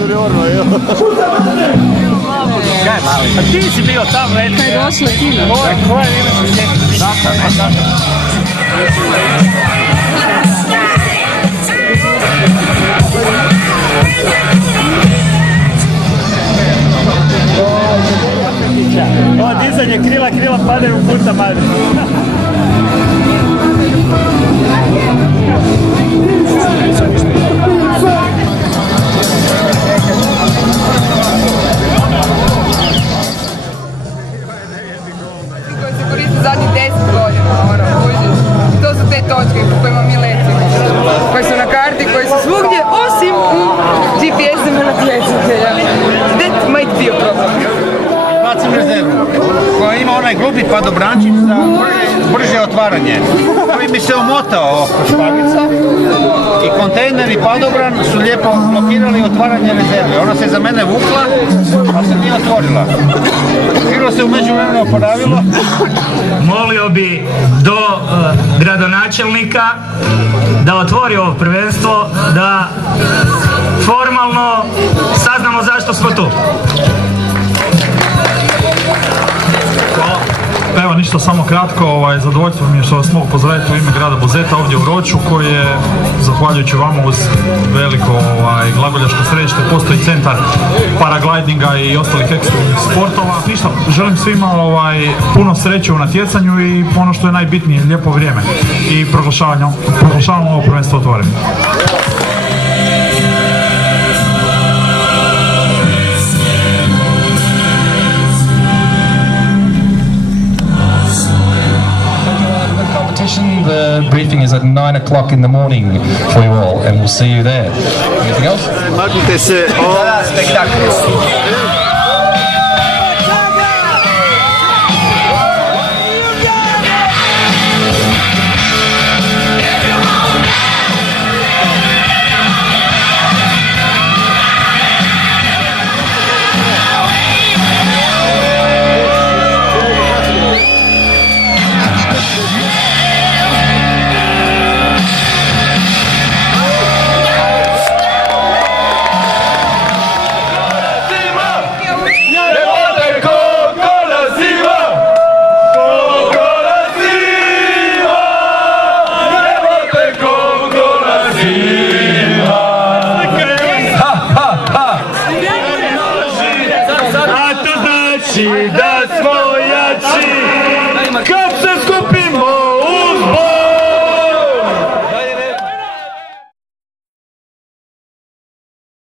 superiorno, jel? Kaj mali? A ti si bio tamo, već? Kaj je došla Tina? Koja nema se sjetiti? Sata, ne? Ovo dizanje krila padaju u puta madre. Koji se koristi zadnjih 10 godina, kužiš. To su te točke po kojima mi letimo. Koji su na karti, koji su svugdje, osim u GPS-ima na tjecatelja. That might be a problem. Bacim rezervu, koja ima onaj glupi padobrančić za brže otvaranje. Koji mi se omotao oko špagica i kontejner i padobran su lijepo blokirali otvaranje rezerve. Ona se za mene vukla, a se nije otvorila. Krilo se u međuvremenu oporavilo. Molio bi do gradonačelnika da otvori ovo prvenstvo, da formalno saznamo zašto smo tu. Evo ništa, samo kratko, zadovoljstvo mi je što vas mogu pozdraviti u ime grada Buzeta ovdje u Roču, koji je, zahvaljujući vama, uz veliko glagoljaško središte, postoji centar paraglidinga i ostalih ekstremnih sportova. Ništa, želim svima puno sreće u natjecanju i ono što je najbitnije, lijepo vrijeme i proglašavamo ovo prvenstvo otvorenim. The briefing is at 9 o'clock in the morning for you all, and we'll see you there. Anything else? Maknite se da smo jači.